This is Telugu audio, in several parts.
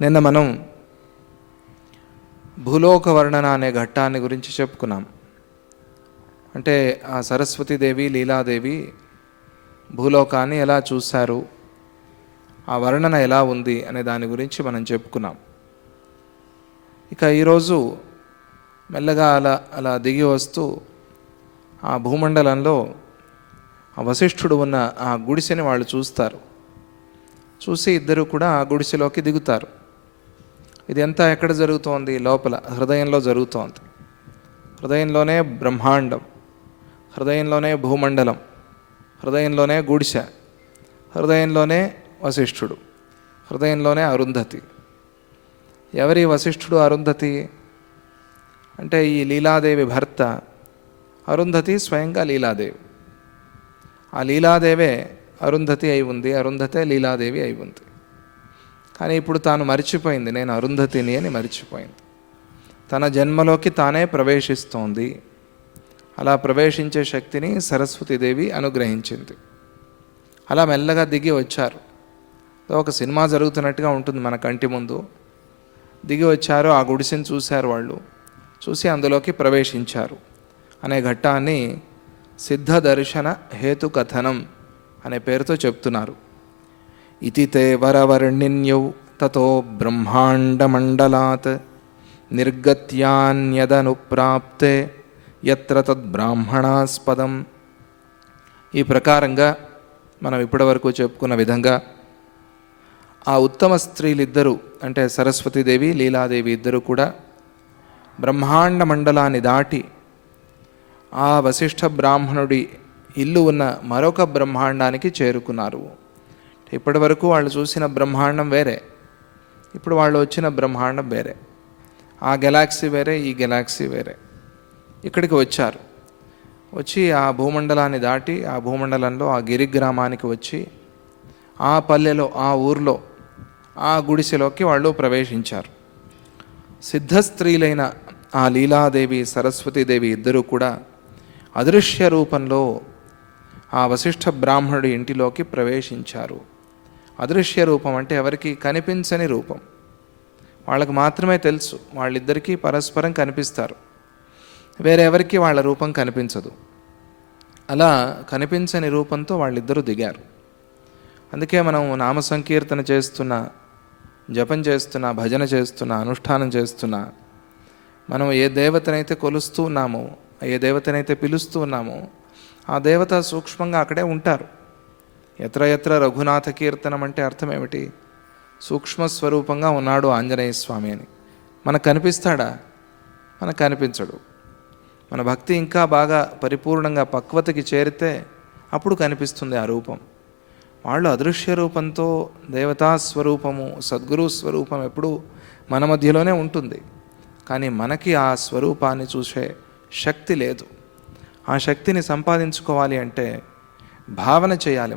నిన్న మనం భూలోక వర్ణన అనే ఘట్టాన్ని గురించి చెప్పుకున్నాం. అంటే ఆ సరస్వతీదేవి లీలాదేవి భూలోకాన్ని ఎలా చూశారు, ఆ వర్ణన ఎలా ఉంది అనే దాని గురించి మనం చెప్పుకున్నాం. ఇక ఈరోజు మెల్లగా అలా అలా దిగి వస్తూ ఆ భూమండలంలో ఆ వశిష్ఠుడు ఉన్న ఆ గుడిసెని వాళ్ళు చూస్తారు. చూసి ఇద్దరు కూడా ఆ గుడిసెలోకి దిగుతారు. ఇది అంతా ఎక్కడ జరుగుతోంది? లోపల హృదయంలో జరుగుతోంది. హృదయంలోనే బ్రహ్మాండం, హృదయంలోనే భూమండలం, హృదయంలోనే గుడిసె, హృదయంలోనే వశిష్ఠుడు, హృదయంలోనే అరుంధతి. ఎవరి వశిష్ఠుడు అరుంధతి అంటే ఈ లీలాదేవి భర్త. అరుంధతి స్వయంగా లీలాదేవి. ఆ లీలాదేవే అరుంధతి అయి ఉంది, అరుంధతే లీలాదేవి అయి ఉంది. కానీ ఇప్పుడు తాను మరిచిపోయింది, నేను అరుంధతిని అని మరిచిపోయింది. తన జన్మలోకి తానే ప్రవేశిస్తోంది. అలా ప్రవేశించే శక్తిని సరస్వతీదేవి అనుగ్రహించింది. అలా మెల్లగా దిగి వచ్చారు. ఒక సినిమా జరుగుతున్నట్టుగా ఉంటుంది మన కంటి ముందు. దిగి వచ్చారు, ఆ గుడిసెని చూశారు. వాళ్ళు చూసి అందులోకి ప్రవేశించారు అనే ఘట్టాన్ని సిద్ధ దర్శన హేతు కథనం అనే పేరుతో చెప్తున్నారు. ఇతి తే వరవర్ణిన్యౌ తతో బ్రహ్మాండమండలాత్ నిర్గత్యాన్యదనుప్రాప్తే యత్ర తద్బ్రాహ్మణాస్పదం. ఈ ప్రకారంగా మనం ఇప్పటివరకు చెప్పుకున్న విధంగా ఆ ఉత్తమ స్త్రీలిద్దరూ అంటే సరస్వతీదేవి లీలాదేవి ఇద్దరు కూడా బ్రహ్మాండ మండలాన్ని దాటి ఆ వశిష్ఠ బ్రాహ్మణుడి ఇల్లు ఉన్న మరొక బ్రహ్మాండానికి చేరుకున్నారు. ఇప్పటి వరకు వాళ్ళు చూసిన బ్రహ్మాండం వేరే, ఇప్పుడు వాళ్ళు వచ్చిన బ్రహ్మాండం వేరే. ఆ గెలాక్సీ వేరే, ఈ గెలాక్సీ వేరే. ఇక్కడికి వచ్చారు. వచ్చి ఆ భూమండలాన్ని దాటి ఆ భూమండలంలో ఆ గిరిగ్రామానికి వచ్చి ఆ పల్లెలో, ఆ ఊర్లో, ఆ గుడిసెలోకి వాళ్ళు ప్రవేశించారు. సిద్ధ స్త్రీలైన ఆ లీలాదేవి సరస్వతీదేవి ఇద్దరూ కూడా అదృశ్య రూపంలో ఆ వశిష్ఠ బ్రాహ్మణుడి ఇంటిలోకి ప్రవేశించారు. అదృశ్య రూపం అంటే ఎవరికి కనిపించని రూపం. వాళ్ళకు మాత్రమే తెలుసు, వాళ్ళిద్దరికీ పరస్పరం కనిపిస్తారు, వేరే ఎవరికి వాళ్ళ రూపం కనిపించదు. అలా కనిపించని రూపంతో వాళ్ళిద్దరూ దిగారు. అందుకే మనం నామ సంకీర్తన చేస్తున్నా, జపం చేస్తున్నా, భజన చేస్తున్నా, అనుష్ఠానం చేస్తున్నా, మనం ఏ దేవతనైతే కొలుస్తూ ఉన్నామో, ఏ దేవతనైతే పిలుస్తూ ఉన్నామో ఆ దేవత సూక్ష్మంగా అక్కడే ఉంటారు. ఎత్ర ఎత్ర రఘునాథ కీర్తనం అంటే అర్థం ఏమిటి? సూక్ష్మస్వరూపంగా ఉన్నాడు ఆంజనేయ స్వామి అని. మనకు కనిపిస్తాడా? మనకు కనిపించడు. మన భక్తి ఇంకా బాగా పరిపూర్ణంగా పక్వతకి చేరితే అప్పుడు కనిపిస్తుంది ఆ రూపం. వాళ్ళు అదృశ్య రూపంతో దేవతా స్వరూపము, సద్గురు స్వరూపం ఎప్పుడూ మన మధ్యలోనే ఉంటుంది. కానీ మనకి ఆ స్వరూపాన్ని చూసే శక్తి లేదు. ఆ శక్తిని సంపాదించుకోవాలి అంటే భావన చేయాలి.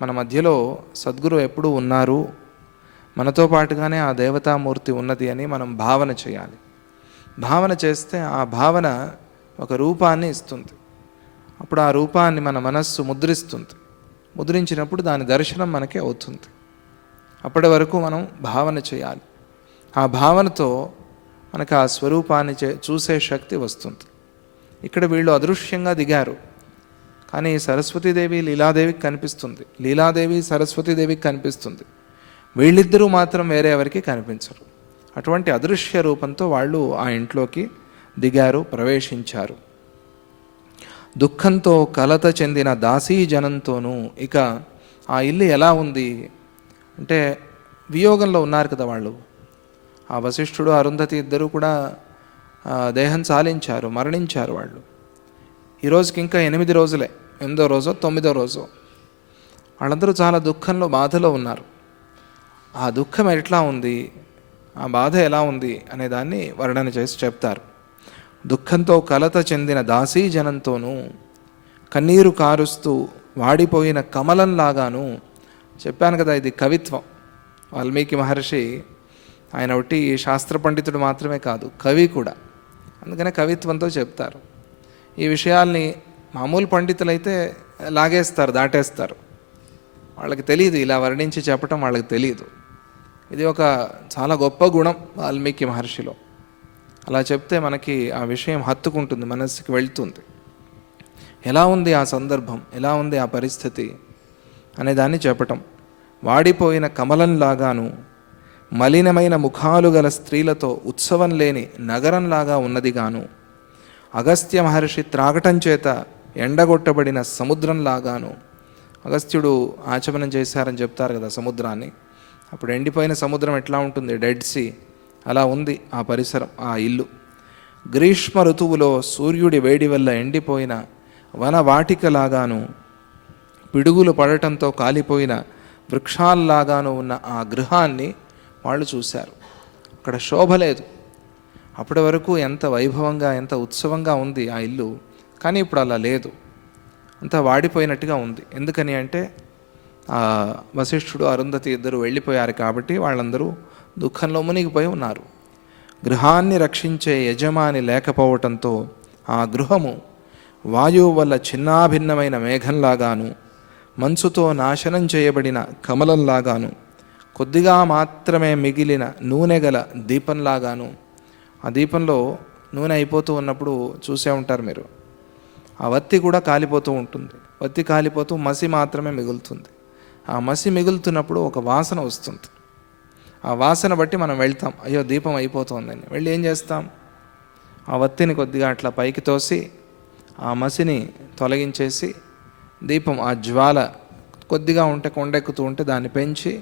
మన మధ్యలో సద్గురు ఎప్పుడూ ఉన్నారు, మనతో పాటుగానే ఆ దేవతామూర్తి ఉన్నది అని మనం భావన చేయాలి. భావన చేస్తే ఆ భావన ఒక రూపాన్ని ఇస్తుంది. అప్పుడు ఆ రూపాన్ని మన మనస్సు ముద్రిస్తుంది. ముద్రించినప్పుడు దాని దర్శనం మనకి అవుతుంది. అప్పటి వరకు మనం భావన చేయాలి. ఆ భావనతో మనకు ఆ స్వరూపాన్ని చూసే శక్తి వస్తుంది. ఇక్కడ వీళ్ళు అదృశ్యంగా దిగారు, కానీ సరస్వతీదేవి లీలాదేవికి కనిపిస్తుంది, లీలాదేవి సరస్వతీదేవికి కనిపిస్తుంది. వీళ్ళిద్దరూ మాత్రం వేరే ఎవరికి కనిపించరు. అటువంటి అదృశ్య రూపంతో వాళ్ళు ఆ ఇంట్లోకి దిగారు, ప్రవేశించారు. దుఃఖంతో కలత చెందిన దాసీ జనంతోనూ. ఇక ఆ ఇల్లు ఎలా ఉంది అంటే వియోగంలో ఉన్నారు కదా వాళ్ళు. ఆ వశిష్ఠుడు అరుంధతి ఇద్దరూ కూడా దేహం చాలించారు, మరణించారు. వాళ్ళు ఈరోజుకి ఇంకా 8 రోజులే, 8వ రోజో 9వ రోజో. వాళ్ళందరూ చాలా దుఃఖంలో, బాధలో ఉన్నారు. ఆ దుఃఖం ఎట్లా ఉంది, ఆ బాధ ఎలా ఉంది అనే దాన్ని వర్ణన చేసి చెప్తారు. దుఃఖంతో కలత చెందిన దాసీ జనంతోనూ, కన్నీరు కారుస్తూ వాడిపోయిన కమలంలాగాను. చెప్పాను కదా, ఇది కవిత్వం. వాల్మీకి మహర్షి ఆయన ఒకటి శాస్త్ర పండితుడు మాత్రమే కాదు, కవి కూడా. అందుకనే కవిత్వంతో చెప్తారు ఈ విషయాల్ని. మామూలు పండితులైతే లాగేస్తారు, దాటేస్తారు. వాళ్ళకి తెలియదు, ఇలా వర్ణించి చెప్పటం వాళ్ళకి తెలియదు. ఇది ఒక చాలా గొప్ప గుణం వాల్మీకి మహర్షిలో. అలా చెప్తే మనకి ఆ విషయం హత్తుకుంటుంది, మనస్సుకి వెళ్తుంది. ఎలా ఉంది ఆ సందర్భం, ఎలా ఉంది ఆ పరిస్థితి అనేదాన్ని చెప్పటం. వాడిపోయిన కమలంలాగాను మలినమైన ముఖాలు గల స్త్రీలతో ఉత్సవం లేని నగరంలాగా ఉన్నదిగాను, అగస్త్య మహర్షి త్రాగటం చేత ఎండగొట్టబడిన సముద్రంలాగాను. అగస్త్యుడు ఆచమనం చేశారని చెప్తారు కదా సముద్రాన్ని. అప్పుడు ఎండిపోయిన సముద్రం ఎట్లా ఉంటుంది, డెడ్ సీ, అలా ఉంది ఆ పరిసరం, ఆ ఇల్లు. గ్రీష్మ ఋతువులో సూర్యుడి వేడి వల్ల ఎండిపోయిన వనవాటికలాగాను, పిడుగులు పడటంతో కాలిపోయిన వృక్షాల్లాగాను ఉన్న ఆ గృహాన్ని వాళ్ళు చూశారు. అక్కడ శోభ లేదు. అప్పటి వరకు ఎంత వైభవంగా, ఎంత ఉత్సవంగా ఉంది ఆ ఇల్లు, కానీ ఇప్పుడు అలా లేదు, అంతా వాడిపోయినట్టుగా ఉంది. ఎందుకని అంటే వశిష్ఠుడు, అరుంధతి ఇద్దరు వెళ్ళిపోయారు కాబట్టి వాళ్ళందరూ దుఃఖంలో మునిగిపోయి ఉన్నారు. గృహాన్ని రక్షించే యజమాని లేకపోవటంతో ఆ గృహము వాయువు వల్ల చిన్నాభిన్నమైన మేఘంలాగాను, మంచుతో నాశనం చేయబడిన కమలంలాగాను, కొద్దిగా మాత్రమే మిగిలిన నూనె గల దీపంలాగాను. ఆ దీపంలో నూనె అయిపోతూ ఉన్నప్పుడు చూసే ఉంటారు మీరు, ఆ వత్తి కూడా కాలిపోతూ ఉంటుంది. వత్తి కాలిపోతూ మసి మాత్రమే మిగులుతుంది. ఆ మసి మిగులుతున్నప్పుడు ఒక వాసన వస్తుంది. ఆ వాసన బట్టి మనం వెళ్తాం, అయ్యో దీపం అయిపోతుందని. వెళ్ళి ఏం చేస్తాం, ఆ వత్తిని కొద్దిగా అట్లా పైకి తోసి ఆ మసిని తొలగించేసి దీపం, ఆ జ్వాల కొద్దిగా ఉంటే, కొండెక్కుతూ ఉంటే దాన్ని పెంచి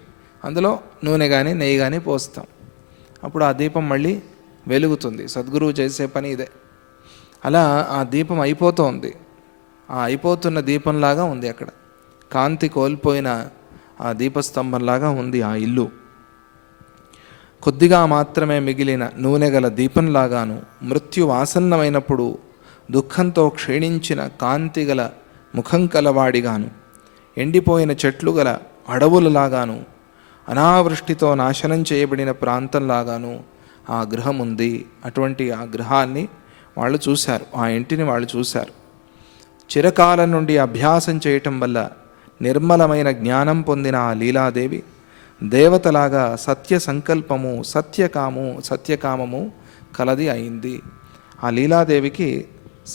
అందులో నూనె కానీ నెయ్యి కానీ పోస్తాం. అప్పుడు ఆ దీపం మళ్ళీ వెలుగుతుంది. సద్గురువు చేసే పని ఇదే. అలా ఆ దీపం అయిపోతుంది. ఆ అయిపోతున్న దీపంలాగా ఉంది అక్కడ, కాంతి కోల్పోయిన ఆ దీపస్తంభంలాగా ఉంది ఆ ఇల్లు. కొద్దిగా మాత్రమే మిగిలిన నూనె గల దీపంలాగాను, మృత్యు ఆసన్నమైనప్పుడు దుఃఖంతో క్షీణించిన కాంతి గల ముఖం కలవాడిగాను, ఎండిపోయిన చెట్లు గల అడవులలాగాను, అనావృష్టితో నాశనం చేయబడిన ప్రాంతంలాగాను ఆ గృహం ఉంది. అటువంటి ఆ గృహాన్ని వాళ్ళు చూశారు, ఆ ఇంటిని వాళ్ళు చూశారు. చిరకాలం నుండి అభ్యాసం చేయటం వల్ల నిర్మలమైన జ్ఞానం పొందిన ఆ లీలాదేవి దేవతలాగా సత్య సంకల్పము, సత్యకామము కలది అయింది. ఆ లీలాదేవికి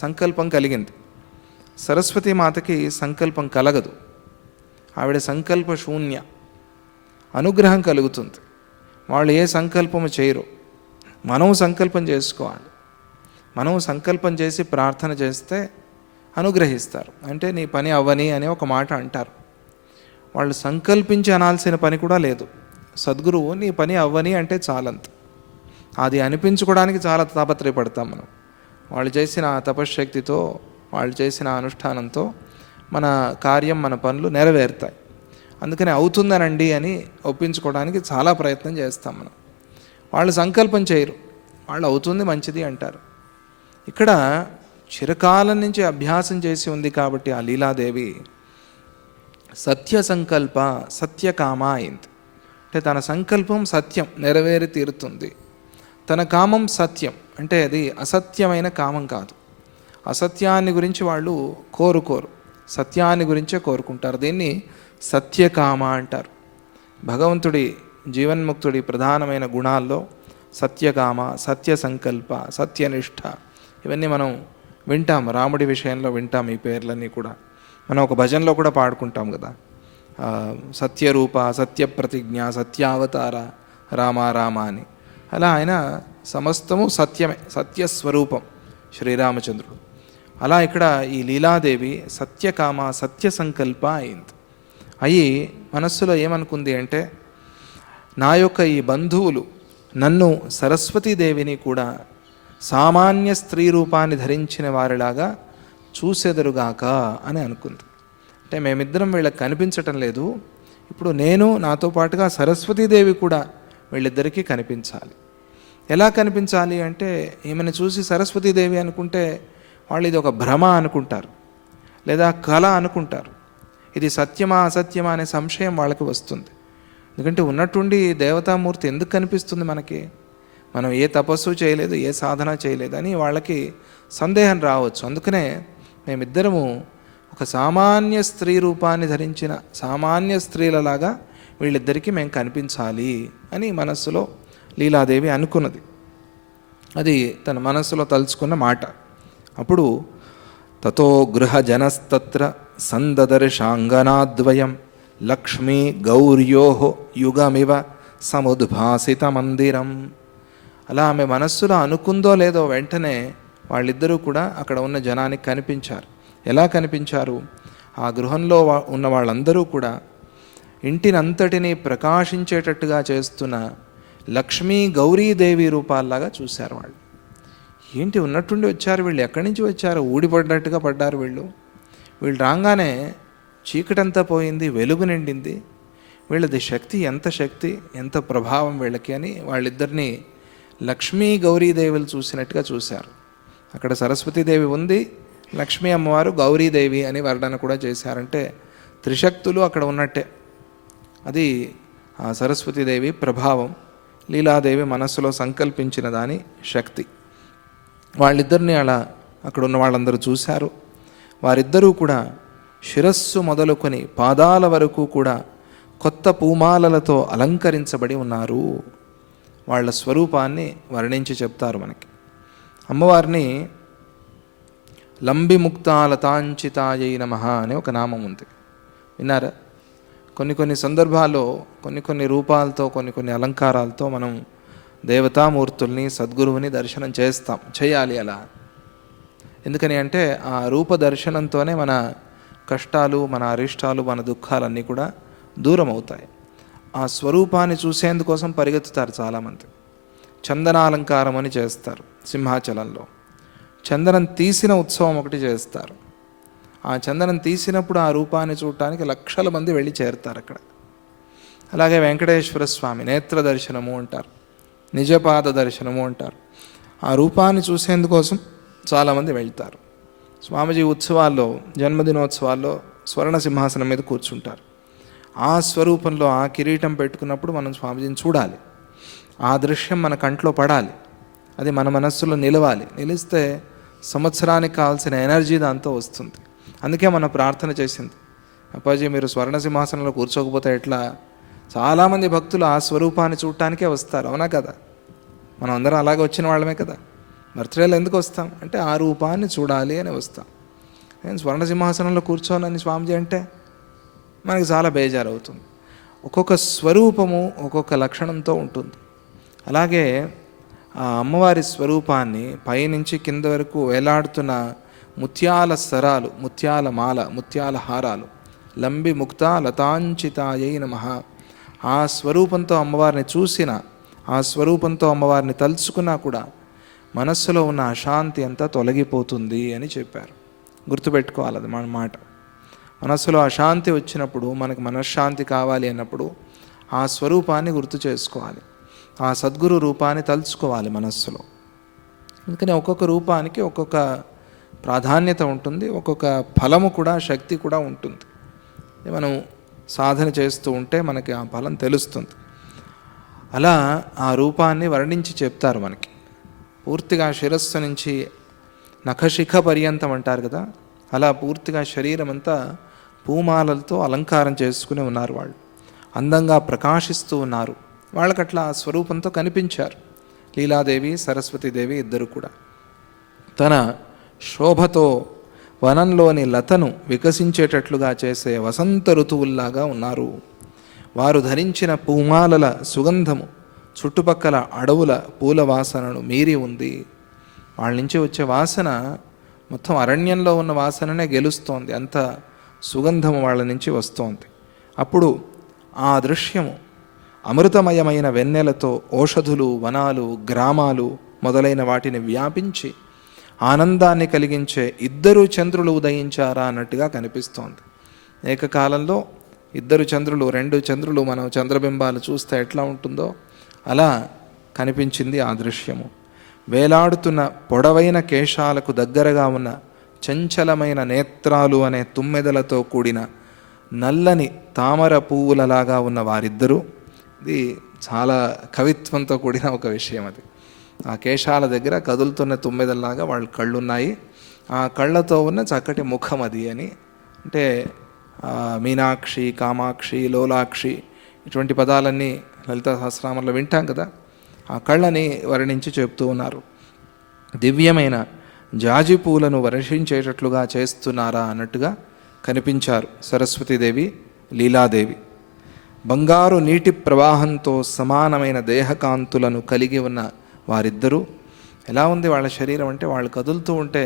సంకల్పం కలిగింది. సరస్వతీమాతకి సంకల్పం కలగదు. ఆవిడ సంకల్ప శూన్య. అనుగ్రహం కలుగుతుంది. వాళ్ళు ఏ సంకల్పము చేయరు. మనం సంకల్పం చేసుకోవాలి. మనం సంకల్పం చేసి ప్రార్థన చేస్తే అనుగ్రహిస్తారు. అంటే నీ పని అవ్వని అని ఒక మాట అంటారు. వాళ్ళు సంకల్పించి అనాల్సిన పని కూడా లేదు. సద్గురువు నీ పని అవ్వని అంటే చాలంత. అది అనిపించుకోవడానికి చాలా తాపత్రయపడతాం మనం. వాళ్ళు చేసిన తపశ్శక్తితో, వాళ్ళు చేసిన అనుష్ఠానంతో మన కార్యం, మన పనులు నెరవేరుతాయి. అందుకని అవుతుందనండి అని ఒప్పించుకోవడానికి చాలా ప్రయత్నం చేస్తాం మనం. వాళ్ళు సంకల్పం చేయరు, వాళ్ళు అవుతుంది మంచిది అంటారు. ఇక్కడ చిరకాలం నుంచి అభ్యాసం చేసి ఉంది కాబట్టి ఆ లీలాదేవి సత్య సంకల్ప, సత్యకామ అయింది. అంటే తన సంకల్పం సత్యం, నెరవేరి తీరుతుంది. తన కామం సత్యం, అంటే అది అసత్యమైన కామం కాదు. అసత్యాన్ని గురించి వాళ్ళు కోరుకోరు, సత్యాన్ని గురించే కోరుకుంటారు. దీన్ని సత్యకామ అంటారు. భగవంతుడి, జీవన్ముక్తుడి ప్రధానమైన గుణాల్లో సత్యకామ, సత్య సంకల్ప, సత్యనిష్ట ఇవన్నీ మనం వింటాం. రాముడి విషయంలో వింటాం ఈ పేర్లన్నీ కూడా. మనం ఒక భజనలో కూడా పాడుకుంటాం కదా, సత్యరూప, సత్యప్రతిజ్ఞ, సత్యావతార, రామ రామ అని. అలా ఆయన సమస్తము సత్యమే, సత్యస్వరూపం శ్రీరామచంద్రుడు. అలా ఇక్కడ ఈ లీలాదేవి సత్యకామ, సత్య సంకల్ప అయింది. అయ్యి మనస్సులో ఏమనుకుంది అంటే, నా యొక్క ఈ బంధువులు నన్ను, సరస్వతీదేవిని కూడా సామాన్య స్త్రీ రూపాన్ని ధరించిన వారిలాగా చూసెదరుగాక అని అనుకుంది. అంటే మేమిద్దరం వీళ్ళకి కనిపించటం లేదు, ఇప్పుడు నేను, నాతో పాటుగా సరస్వతీదేవి కూడా వీళ్ళిద్దరికీ కనిపించాలి. ఎలా కనిపించాలి అంటే, ఈమెను చూసి సరస్వతీదేవి అనుకుంటే వాళ్ళు ఇది ఒక భ్రమ అనుకుంటారు, లేదా కళ అనుకుంటారు. ఇది సత్యమా అసత్యమా అనే సంశయం వాళ్ళకి వస్తుంది. ఎందుకంటే ఉన్నట్టుండి దేవతామూర్తి ఎందుకు కనిపిస్తుంది మనకి? మనం ఏ తపస్సు చేయలేదు, ఏ సాధన చేయలేదు అని వాళ్ళకి సందేహం రావచ్చు. అందుకనే మేమిద్దరము ఒక సామాన్య స్త్రీ రూపాన్ని ధరించిన సామాన్య స్త్రీలలాగా వీళ్ళిద్దరికీ మేము కనిపించాలి అని మనస్సులో లీలాదేవి అనుకున్నది. అది తన మనస్సులో తలుచుకున్న మాట. అప్పుడు తతో గృహజనస్తత్ర సందదర్శాంగనాద్వయం లక్ష్మీ గౌర్యో యుగమివ సముద్భాసిత మందిరం. అలా ఆమె మనస్సులో అనుకుందో లేదో వెంటనే వాళ్ళిద్దరూ కూడా అక్కడ ఉన్న జనానికి కనిపించారు. ఎలా కనిపించారు? ఆ గృహంలో ఉన్న వాళ్ళందరూ కూడా ఇంటినంతటినీ ప్రకాశించేటట్టుగా చేస్తున్న లక్ష్మీ గౌరీదేవి రూపాల్లాగా చూశారు వాళ్ళు. ఏంటి ఉన్నట్టుండి వచ్చారు వీళ్ళు, ఎక్కడి నుంచి వచ్చారు? ఊడిపడినట్టుగా పడ్డారు వీళ్ళు. రాగానే చీకటంతా పోయింది, వెలుగు నిండింది. వీళ్ళది శక్తి, ఎంత ప్రభావం వీళ్ళకి అని వాళ్ళిద్దరినీ లక్ష్మీ గౌరీదేవులు చూసినట్టుగా చూశారు. అక్కడ సరస్వతీదేవి ఉంది, లక్ష్మీ అమ్మవారు గౌరీదేవి అని వర్ణన కూడా చేశారంటే త్రిశక్తులు అక్కడ ఉన్నట్టే. అది ఆ సరస్వతీదేవి ప్రభావం, లీలాదేవి మనస్సులో సంకల్పించిన దాని శక్తి. వాళ్ళిద్దరిని అలా అక్కడ ఉన్న వాళ్ళందరూ చూశారు. వారిద్దరూ కూడా శిరస్సు మొదలుకొని పాదాల వరకు కూడా కొత్త పూమాలలతో అలంకరించబడి ఉన్నారు. వాళ్ళ స్వరూపాన్ని వర్ణించి చెప్తారు మనకి. అమ్మవారిని లంబిముక్తాలతాంచితాయై నమః అనే ఒక నామం ఉంది, విన్నారా? కొన్ని సందర్భాల్లో కొన్ని రూపాలతో కొన్ని అలంకారాలతో మనం దేవతామూర్తుల్ని, సద్గురువుని దర్శనం చేయాలి అలా. ఎందుకని అంటే ఆ రూప దర్శనంతోనే మన కష్టాలు, మన అరిష్టాలు, మన దుఃఖాలన్నీ కూడా దూరం అవుతాయి. ఆ స్వరూపాన్ని చూసేందుకోసం పరిగెత్తుతారు చాలామంది. చందనాలంకారం అని చేస్తారు సింహాచలంలో. చందనం తీసిన ఉత్సవం ఒకటి చేస్తారు. ఆ చందనం తీసినప్పుడు ఆ రూపాన్ని చూడటానికి లక్షల మంది వెళ్ళి చేరుతారు అక్కడ. అలాగే వెంకటేశ్వర స్వామి నేత్ర దర్శనము అంటారు, నిజపాద దర్శనము అంటారు. ఆ రూపాన్ని చూసేందుకోసం చాలామంది వెళ్తారు. స్వామిజీ ఉత్సవాల్లో, జన్మదినోత్సవాల్లో స్వర్ణ సింహాసనం మీద కూర్చుంటారు. ఆ స్వరూపంలో ఆ కిరీటం పెట్టుకున్నప్పుడు మనం స్వామిజీని చూడాలి. ఆ దృశ్యం మన కంట్లో పడాలి, అది మన మనస్సులో నిలిస్తే సంవత్సరానికి కావాల్సిన ఎనర్జీ దాంతో వస్తుంది. అందుకే మనం ప్రార్థన చేసింది, అప్పాజీ మీరు స్వర్ణ సింహాసనంలో కూర్చోకపోతే ఎట్లా? చాలామంది భక్తులు ఆ స్వరూపాన్ని చూడటానికే వస్తారు, అవునా కదా? మనం అందరం అలాగే వచ్చిన వాళ్ళమే కదా. బర్త్డేలో ఎందుకు వస్తాం అంటే ఆ రూపాన్ని చూడాలి అని వస్తాం. నేను స్వర్ణ సింహాసనంలో కూర్చోనని స్వామిజీ అంటే మనకి చాలా బేజారు అవుతుంది. ఒక్కొక్క స్వరూపము ఒక్కొక్క లక్షణంతో ఉంటుంది. అలాగే ఆ అమ్మవారి స్వరూపాన్ని పైనుంచి కింద వరకు వేలాడుతున్న ముత్యాల సరాలు, ముత్యాల మాల, ముత్యాల హారాలు, లంబి ముక్త లతాంచితాయై నమః. ఆ స్వరూపంతో అమ్మవారిని చూసిన, ఆ స్వరూపంతో అమ్మవారిని తలుచుకున్నా కూడా మనస్సులో ఉన్న అశాంతి అంతా తొలగిపోతుంది అని చెప్పారు. గుర్తుపెట్టుకోవాలి అది మన మాట. మనస్సులో అశాంతి వచ్చినప్పుడు, మనకు మనశ్శాంతి కావాలి అన్నప్పుడు ఆ స్వరూపాన్ని గుర్తు చేసుకోవాలి, ఆ సద్గురు రూపాన్ని తలుచుకోవాలి మనస్సులో. అందుకని ఒక్కొక్క రూపానికి ఒక్కొక్క ప్రాధాన్యత ఉంటుంది, ఒక్కొక్క ఫలము కూడా, శక్తి కూడా ఉంటుంది. మనం సాధన చేస్తూ ఉంటే మనకి ఆ ఫలం తెలుస్తుంది. అలా ఆ రూపాన్ని వర్ణించి చెప్తారు మనకి. పూర్తిగా శిరస్సు నుంచి నఖశిఖ పర్యంతం అంటారు కదా, అలా పూర్తిగా శరీరం అంతా పూమాలలతో అలంకారం చేసుకుని ఉన్నారు. వాళ్ళు అందంగా ప్రకాశిస్తూ ఉన్నారు. వాళ్ళకట్లా ఆ స్వరూపంతో కనిపించారు లీలాదేవి, సరస్వతీదేవి ఇద్దరు కూడా. తన శోభతో వనంలోని లతను వికసించేటట్లుగా చేసే వసంత ఋతువుల్లాగా ఉన్నారు. వారు ధరించిన పూమాలల సుగంధము చుట్టుపక్కల అడవుల పూల వాసనను మీరి ఉంది. వాళ్ళ నుంచి వచ్చే వాసన మొత్తం అరణ్యంలో ఉన్న వాసననే గెలుస్తోంది, అంత సుగంధము వాళ్ళ నుంచి వస్తోంది. అప్పుడు ఆ దృశ్యము అమృతమయమైన వెన్నెలతో ఓషధులు, వనాలు, గ్రామాలు మొదలైన వాటిని వ్యాపించి ఆనందాన్ని కలిగించే ఇద్దరు చంద్రులు ఉదయించారా అన్నట్టుగా కనిపిస్తోంది. ఏకకాలంలో ఇద్దరు చంద్రులు, రెండు చంద్రులు మనం చంద్రబింబాలు చూస్తే ఎట్లా ఉంటుందో అలా కనిపించింది ఆ దృశ్యము. వేలాడుతున్న పొడవైన కేశాలకు దగ్గరగా ఉన్న చంచలమైన నేత్రాలు అనే తుమ్మెదలతో కూడిన నల్లని తామర పువ్వులలాగా ఉన్న వారిద్దరూ, ఇది చాలా కవిత్వంతో కూడిన ఒక విషయం. అది ఆ కేశాల దగ్గర కదులుతున్న తుమ్మెదల్లాగా వాళ్ళ కళ్ళున్నాయి, ఆ కళ్ళతో ఉన్న చక్కటి ముఖం అది అని. అంటే మీనాక్షి, కామాక్షి, లోలాక్షి ఇటువంటి పదాలన్నీ లలితా సహస్రనామంలో వింటాం కదా. ఆ కళ్ళని వర్ణించి చెప్తూ ఉన్నారు. దివ్యమైన జాజి పూలను వర్షించేటట్లుగా చేస్తున్నారా అన్నట్టుగా కనిపించారు సరస్వతీదేవి, లీలాదేవి. బంగారు నీటి ప్రవాహంతో సమానమైన దేహకాంతులను కలిగి ఉన్న వారిద్దరూ, ఎలా ఉంది వాళ్ళ శరీరం అంటే వాళ్ళు కదులుతూ ఉంటే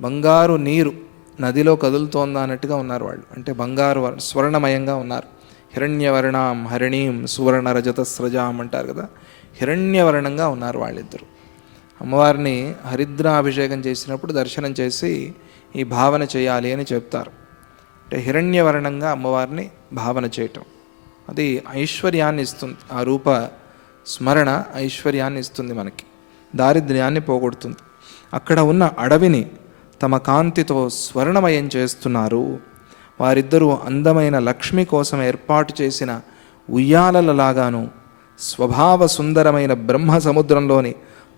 బంగారు నీరు నదిలో కదులుతోందా అన్నట్టుగా ఉన్నారు వాళ్ళు. అంటే బంగారు స్వర్ణమయంగా ఉన్నారు. హిరణ్యవర్ణాం హరిణీం సువర్ణ రజత స్రజాం అంటారు కదా, హిరణ్యవర్ణంగా ఉన్నారు వాళ్ళిద్దరు. అమ్మవారిని హరిద్రాభిషేకం చేసినప్పుడు దర్శనం చేసి ఈ భావన చేయాలి అని చెప్తారు. అంటే హిరణ్యవర్ణంగా అమ్మవారిని భావన చేయటం అది ఐశ్వర్యాన్ని ఇస్తుంది. ఆ రూప స్మరణ ఐశ్వర్యాన్ని ఇస్తుంది, మనకి దారిద్ర్యాన్ని పోగొడుతుంది. అక్కడ ఉన్న అడవిని తమ కాంతితో స్వర్ణమయం చేస్తున్నారు. వారిద్దరూ అందమైన లక్ష్మి కోసం ఏర్పాటు చేసిన ఉయ్యాలలలాగాను, స్వభావ సుందరమైన బ్రహ్మ సముద్రంలోని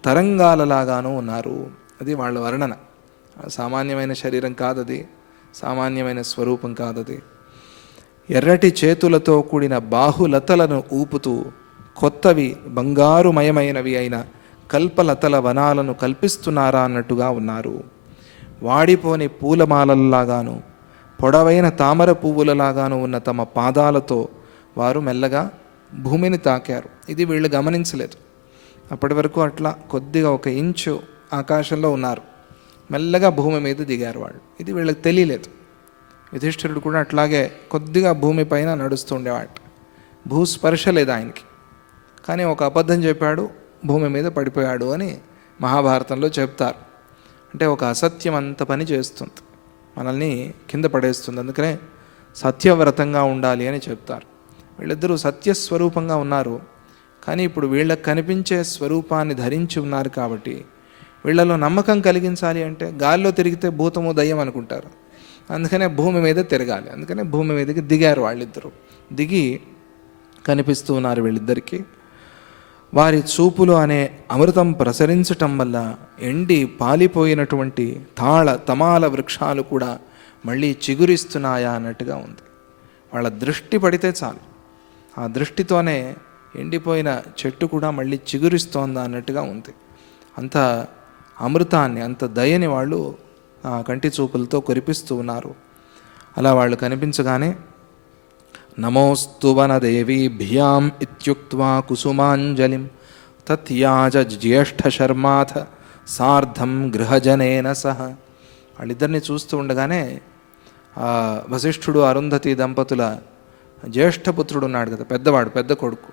తరంగాలలాగాను ఉన్నారు. అది వాళ్ళ వర్ణన. సామాన్యమైన శరీరం కాదది, సామాన్యమైన స్వరూపం కాదది. ఎర్రటి చేతులతో కూడిన బాహులతలను ఊపుతూ కొత్తవి బంగారుమయమైనవి అయిన కల్పలతల వనాలను కల్పిస్తున్నారా అన్నట్టుగా ఉన్నారు. వాడిపోని పూలమాలల్లాగాను, పొడవైన తామర పువ్వులలాగాను ఉన్న తమ పాదాలతో వారు మెల్లగా భూమిని తాకారు. ఇది వీళ్ళు గమనించలేదు. అప్పటి వరకు అట్లా కొద్దిగా 1 ఇంచు ఆకాశంలో ఉన్నారు, మెల్లగా భూమి మీద దిగారు వాళ్ళు. ఇది వీళ్ళకి తెలియలేదు. యుధిష్ఠిరుడు కూడా అట్లాగే కొద్దిగా భూమి పైన నడుస్తూ ఉండేవాడు. భూస్పర్శ లేదు ఆయనకి. కానీ ఒక అబద్ధం చెప్పాడు, భూమి మీద పడిపోయాడు అని మహాభారతంలో చెప్తారు. అంటే ఒక అసత్యం అంత పని చేస్తుంది, మనల్ని కింద పడేస్తుంది. అందుకనే సత్యవ్రతంగా ఉండాలి అని చెప్తారు. వీళ్ళిద్దరూ సత్యస్వరూపంగా ఉన్నారు. కానీ ఇప్పుడు వీళ్ళకి కనిపించే స్వరూపాన్ని ధరించి ఉన్నారు కాబట్టి వీళ్ళలో నమ్మకం కలిగించాలి అంటే గాల్లో తిరిగితే భూతము దయ్యం అనుకుంటారు. అందుకనే భూమి మీద తిరగాలి. అందుకనే భూమి మీదకి దిగారు వాళ్ళిద్దరూ. దిగి కనిపిస్తూ ఉన్నారు వీళ్ళిద్దరికీ. వారి చూపులు అనే అమృతం ప్రసరించటం వల్ల ఎండి పాలిపోయినటువంటి తమాల వృక్షాలు కూడా మళ్ళీ చిగురిస్తున్నాయా అన్నట్టుగా ఉంది. వాళ్ళ దృష్టి పడితే చాలు, ఆ దృష్టితోనే ఎండిపోయిన చెట్టు కూడా మళ్ళీ చిగురిస్తోందా అన్నట్టుగా ఉంది. అంత అమృతాన్ని, అంత దయని వాళ్ళు ఆ కంటి చూపులతో కురిపిస్తూ ఉన్నారు. అలా వాళ్ళు కనిపించగానే నమోస్తు వనదేవీభ్యాం ఇత్యుక్త్వా కుసుమాంజలిం తత్యాజ జ్యేష్ఠ శర్మాథ సార్ధం గృహజనేన సహ. వాళ్ళిద్దరిని చూస్తూ ఉండగానే వశిష్ఠుడు అరుంధతి దంపతుల జ్యేష్ఠపుత్రుడు ఉన్నాడు కదా, పెద్దవాడు, పెద్ద కొడుకు,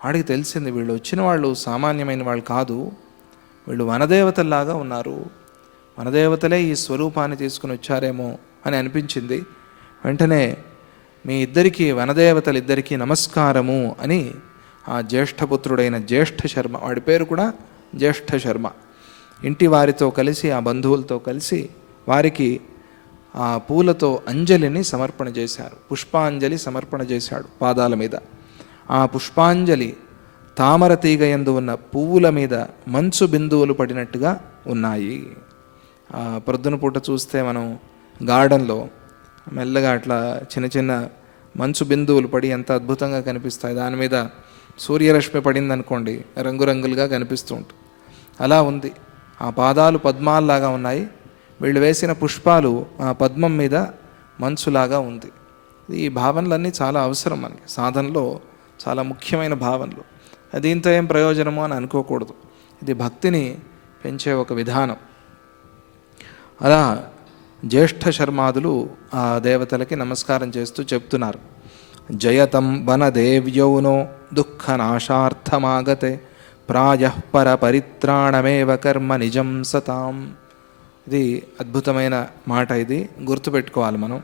వాడికి తెలిసింది వీళ్ళు వచ్చిన వాళ్ళు సామాన్యమైన వాళ్ళు కాదు, వీళ్ళు వనదేవతల్లాగా ఉన్నారు, వనదేవతలే ఈ స్వరూపాన్ని తీసుకుని వచ్చారేమో అని అనిపించింది. వెంటనే మీ ఇద్దరికీ, వనదేవతలిద్దరికీ నమస్కారము అని ఆ జ్యేష్ఠపుత్రుడైన జ్యేష్ఠ శర్మ, వాడి పేరు కూడా జ్యేష్ఠ శర్మ, ఇంటి వారితో కలిసి, ఆ బంధువులతో కలిసి వారికి ఆ పూలతో అంజలిని సమర్పణ చేశారు. పుష్పాంజలి సమర్పణ చేశాడు పాదాల మీద. ఆ పుష్పాంజలి తామర తీగ యందు ఉన్న పువ్వుల మీద మంచు బిందువులు పడినట్టుగా ఉన్నాయి. ప్రొద్దున పూట చూస్తే మనం గార్డెన్లో మెల్లగా అట్లా చిన్న చిన్న మంచు బిందువులు పడి ఎంత అద్భుతంగా కనిపిస్తాయి. దాని మీద సూర్యరశ్మి పడింది అనుకోండి, రంగురంగులుగా కనిపిస్తూ ఉంటుంది. అలా ఉంది. ఆ పాదాలు పద్మాల్లాగా ఉన్నాయి, వీళ్ళు వేసిన పుష్పాలు ఆ పద్మం మీద మంచులాగా ఉంది. ఈ భావనలన్నీ చాలా అవసరం మనకి సాధనలో, చాలా ముఖ్యమైన భావనలు. దీంతో ఏం ప్రయోజనమో అని అనుకోకూడదు. ఇది భక్తిని పెంచే ఒక విధానం. అలా జ్యేష్ఠ శర్మాదులు ఆ దేవతలకి నమస్కారం చేస్తూ చెప్తున్నారు. జయతం వనదేవ్యౌనో దుఃఖనాశార్థమాగతే ప్రాయః పర పరిత్రాణమేవ కర్మ నిజం సతాం. ఇది అద్భుతమైన మాట, ఇది గుర్తుపెట్టుకోవాలి మనం.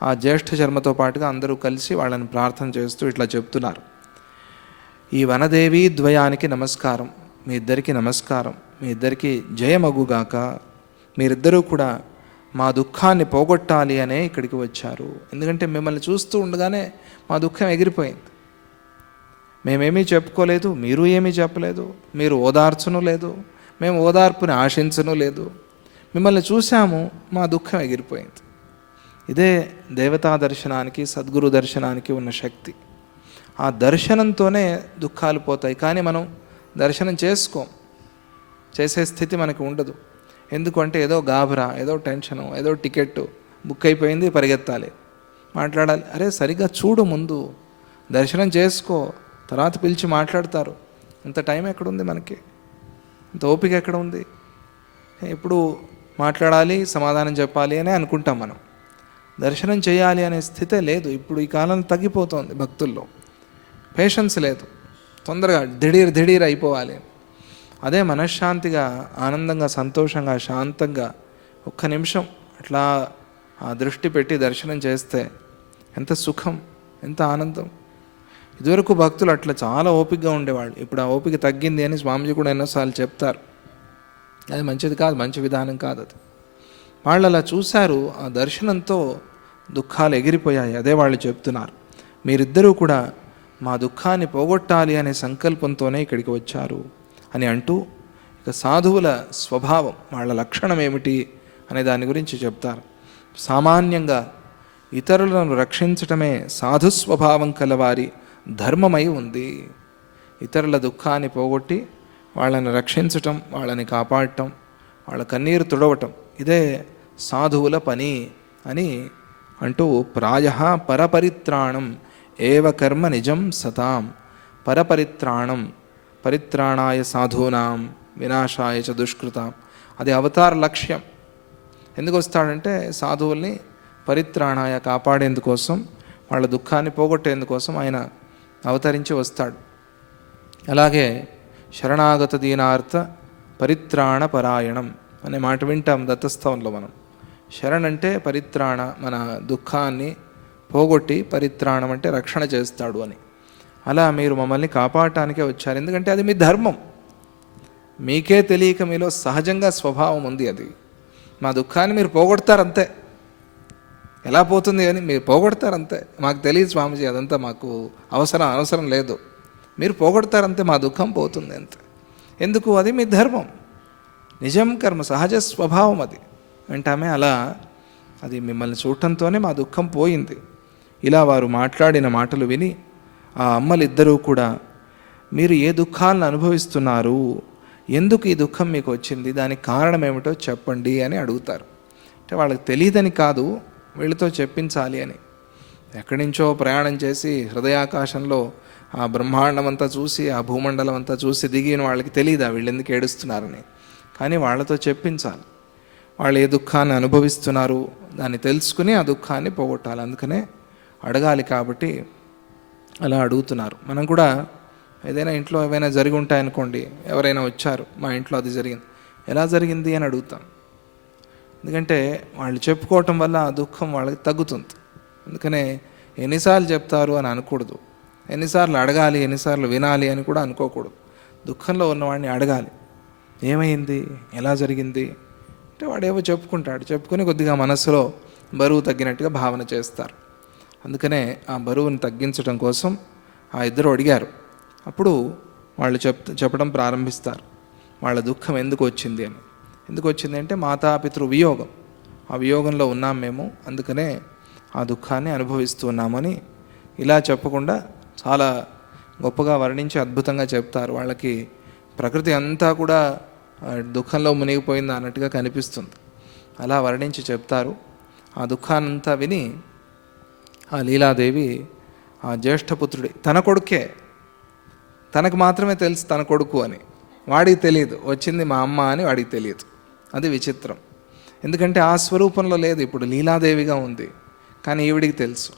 ఆ జ్యేష్ఠ శర్మతో పాటుగా అందరూ కలిసి వాళ్ళని ప్రార్థన చేస్తూ ఇట్లా చెప్తున్నారు. ఈ వనదేవి ద్వయానికి నమస్కారం, మీ ఇద్దరికీ నమస్కారం, మీ ఇద్దరికీ జయమగుగాక. మీరిద్దరూ కూడా మా దుఃఖాన్ని పోగొట్టాలి అనే ఇక్కడికి వచ్చారు. ఎందుకంటే మిమ్మల్ని చూస్తూ ఉండగానే మా దుఃఖం ఎగిరిపోయింది. మేమేమీ చెప్పుకోలేదు, మీరు ఏమీ చెప్పలేదు, మీరు ఓదార్చను లేదు, మేము ఓదార్పుని ఆశించను లేదు. మిమ్మల్ని చూశాము, మా దుఃఖం ఎగిరిపోయింది. ఇదే దేవతా దర్శనానికి, సద్గురు దర్శనానికి ఉన్న శక్తి. ఆ దర్శనంతోనే దుఃఖాలు పోతాయి. కానీ మనం దర్శనం చేసే స్థితి మనకు ఉండదు. ఎందుకంటే ఏదో గాబరా, ఏదో టెన్షను, ఏదో టికెట్ బుక్ అయిపోయింది, పరిగెత్తాలి, మాట్లాడాలి. అరే సరిగ్గా చూడు, ముందు దర్శనం చేసుకో, తర్వాత పిలిచి మాట్లాడతారు. అంత టైం ఎక్కడుంది మనకి? అంత ఓపిక ఎక్కడ ఉంది? ఎప్పుడు మాట్లాడాలి, సమాధానం చెప్పాలి అని అనుకుంటాం మనం. దర్శనం చేయాలి అనే స్థితే లేదు. ఇప్పుడు ఈ కాలం తగ్గిపోతుంది భక్తుల్లో. పేషెన్స్ లేదు, తొందరగా దిఢీర్ అయిపోవాలి. అదే మనశ్శాంతిగా, ఆనందంగా, సంతోషంగా, శాంతంగా ఒక్క నిమిషం అట్లా ఆ దృష్టి పెట్టి దర్శనం చేస్తే ఎంత సుఖం, ఎంత ఆనందం. ఇదివరకు భక్తులు అట్లా చాలా ఓపికగా ఉండేవాళ్ళు. ఇప్పుడు ఆ ఓపిక తగ్గింది అని స్వామీజీ కూడా ఎన్నోసార్లు చెప్తారు. అది మంచిది కాదు, మంచి విధానం కాదు అది. వాళ్ళు అలా చూశారు, ఆ దర్శనంతో దుఃఖాలు ఎగిరిపోయాయి. అదే వాళ్ళు చెప్తున్నారు, మీరిద్దరూ కూడా మా దుఃఖాన్ని పోగొట్టాలి అనే సంకల్పంతోనే ఇక్కడికి వచ్చారు అని అంటూ, ఇక సాధువుల స్వభావం, వాళ్ళ లక్షణం ఏమిటి అనే దాని గురించి చెప్తారు. సామాన్యంగా ఇతరులను రక్షించటమే సాధు స్వభావం కలవారి ధర్మమై ఉంది. ఇతరుల దుఃఖాన్ని పోగొట్టి వాళ్ళని రక్షించటం, వాళ్ళని కాపాడటం, వాళ్ళ కన్నీరు తుడవటం, ఇదే సాధువుల పని అని అంటూ, ప్రాయః పరపరిత్రాణం ఏవ కర్మ నిజం సతాం. పరపరిత్రాణం, పరిత్రాణాయ సాధూనాం వినాశాయ చ దుష్కృతాం. అది అవతార లక్ష్యం. ఎందుకు వస్తాడంటే సాధువుల్ని పరిత్రాణాయ, కాపాడేందుకోసం, వాళ్ళ దుఃఖాన్ని పోగొట్టేందుకోసం ఆయన అవతరించి వస్తాడు. అలాగే శరణాగత దీనార్థ పరిత్రాణ పరాయణం అనే మాట వింటాం దత్తస్థవంలో మనం. శరణ్ అంటే పరిత్రాణ, మన దుఃఖాన్ని పోగొట్టి, పరిత్రాణం అంటే రక్షణ చేస్తాడు అని. అలా మీరు మమ్మల్ని కాపాడటానికే వచ్చారు, ఎందుకంటే అది మీ ధర్మం. మీకే తెలియక మీలో సహజంగా స్వభావం ఉంది. అది మా దుఃఖాన్ని మీరు పోగొడతారంతే. ఎలా పోతుంది అని మీరు పోగొడతారంతే. మాకు తెలియదు స్వామీజీ, అదంతా మాకు అవసరం లేదు. మీరు పోగొడతారంతే, మా దుఃఖం పోతుంది అంతే. ఎందుకు? అది మీ ధర్మం, నిజం కర్మ, సహజ స్వభావం అది అంటామే. అలా అది మిమ్మల్ని చూడటంతోనే మా దుఃఖం పోయింది. ఇలా వారు మాట్లాడిన మాటలు విని ఆ అమ్మలిద్దరూ కూడా, మీరు ఏ దుఃఖాలను అనుభవిస్తున్నారు, ఎందుకు ఈ దుఃఖం మీకు వచ్చింది, దానికి కారణం ఏమిటో చెప్పండి అని అడుగుతారు. అంటే వాళ్ళకి తెలియదని కాదు, వీళ్ళతో చెప్పించాలి అని. ఎక్కడి నుంచో ప్రయాణం చేసి హృదయాకాశంలో ఆ బ్రహ్మాండం అంతా చూసి, ఆ భూమండలం అంతా చూసి దిగిన వాళ్ళకి తెలియదా వీళ్ళు ఎందుకు ఏడుస్తున్నారని. కానీ వాళ్ళతో చెప్పించాలి. వాళ్ళు ఏ దుఃఖాన్ని అనుభవిస్తున్నారు దాన్ని తెలుసుకుని ఆ దుఃఖాన్ని పోగొట్టాలి. అందుకనే అడగాలి. కాబట్టి అలా అడుగుతున్నారు. మనం కూడా ఏదైనా ఇంట్లో ఏవైనా జరిగి ఉంటాయనుకోండి, ఎవరైనా వచ్చారు, మా ఇంట్లో అది జరిగింది, ఎలా జరిగింది అని అడుగుతాం. ఎందుకంటే వాళ్ళు చెప్పుకోవటం వల్ల ఆ దుఃఖం వాళ్ళకి తగ్గుతుంది. అందుకనే ఎన్నిసార్లు చెప్తారు అని అనకూడదు, ఎన్నిసార్లు అడగాలి, ఎన్నిసార్లు వినాలి అని కూడా అనుకోకూడదు. దుఃఖంలో ఉన్నవాడిని అడగాలి, ఏమైంది, ఎలా జరిగింది అంటే వాడేవో చెప్పుకుంటాడు. చెప్పుకొని కొద్దిగా మనసులో బరువు తగ్గినట్టుగా భావన చేస్తారు. అందుకనే ఆ బరువుని తగ్గించడం కోసం ఆ ఇద్దరు అడిగారు. అప్పుడు వాళ్ళు చెప్పడం ప్రారంభిస్తారు, వాళ్ళ దుఃఖం ఎందుకు వచ్చింది అని. ఎందుకు వచ్చింది అంటే మాతాపితృ వియోగం, ఆ వియోగంలో ఉన్నాం మేము, అందుకనే ఆ దుఃఖాన్ని అనుభవిస్తూ ఉన్నామని ఇలా చెప్పకుండా చాలా గొప్పగా వర్ణించి అద్భుతంగా చెప్తారు. వాళ్ళకి ప్రకృతి అంతా కూడా దుఃఖంలో మునిగిపోయింది అన్నట్టుగా కనిపిస్తుంది. అలా వర్ణించి చెప్తారు. ఆ దుఃఖాన్నంతా విని ఆ లీలాదేవి, ఆ జ్యేష్ఠపుత్రుడి, తన కొడుకే, తనకు మాత్రమే తెలుసు తన కొడుకు అని, వాడికి తెలియదు వచ్చింది మా అమ్మ అని వాడికి తెలియదు. అది విచిత్రం. ఎందుకంటే ఆ స్వరూపంలో లేదు, ఇప్పుడు లీలాదేవిగా ఉంది, కానీ ఈవిడికి తెలుసు.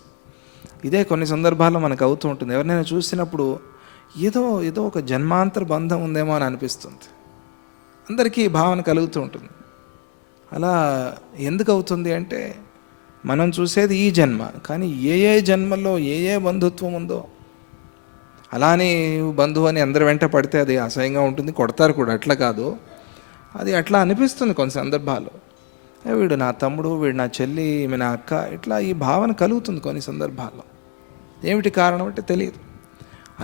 ఇదే కొన్ని సందర్భాల్లో మనకు అవుతూ ఉంటుంది. ఎవరినైనా చూసినప్పుడు ఏదో ఒక జన్మాంతర బంధం ఉందేమో అని అనిపిస్తుంది. అందరికీ భావన కలుగుతూ ఉంటుంది. అలా ఎందుకు అవుతుంది అంటే, మనం చూసేది ఈ జన్మ, కానీ ఏ జన్మల్లో ఏ బంధుత్వం ఉందో. అలానే బంధువు అని అందరి వెంట పడితే అది అసహ్యంగా ఉంటుంది, కొడతారు కూడా. అట్లా కాదు, అది అట్లా అనిపిస్తుంది కొన్ని సందర్భాల్లో. వీడు నా తమ్ముడు, వీడు నా చెల్లి, ఈమె నా అక్క, ఇట్లా ఈ భావన కలుగుతుంది కొన్ని సందర్భాల్లో. ఏమిటి కారణం అంటే తెలియదు.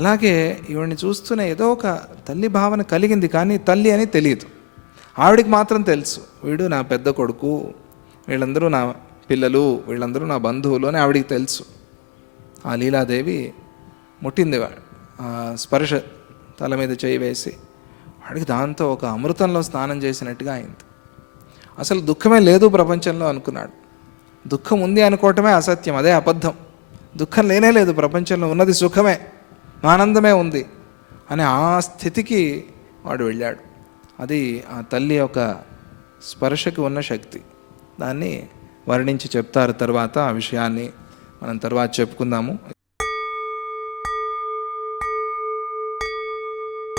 అలాగే ఈవిడిని చూస్తూనే ఏదో ఒక తల్లి భావన కలిగింది, కానీ తల్లి అని తెలియదు. ఆవిడికి మాత్రం తెలుసు, వీడు నా పెద్ద కొడుకు, వీళ్ళందరూ నా పిల్లలు, వీళ్ళందరూ నా బంధువులు అని ఆవిడికి తెలుసు. ఆ లీలాదేవి ముట్టింది ఆ స్పర్శ తల మీద చేయి వేసి, వాడికి దాంతో ఒక అమృతంలో స్నానం చేసినట్టుగా అయింది. అసలు దుఃఖమే లేదు ప్రపంచంలో అనుకున్నాడు. దుఃఖం ఉంది అనుకోవటమే అసత్యం, అదే అబద్ధం. దుఃఖం లేనే లేదు ప్రపంచంలో, ఉన్నది సుఖమే, ఆనందమే ఉంది అని ఆ స్థితికి వాడు వెళ్ళాడు. అది ఆ తల్లి యొక్క స్పర్శకి ఉన్న శక్తి. దాన్ని వర్ణించి చెప్తారు తర్వాత. ఆ విషయాన్ని మనం తర్వాత చెప్పుకుందాము.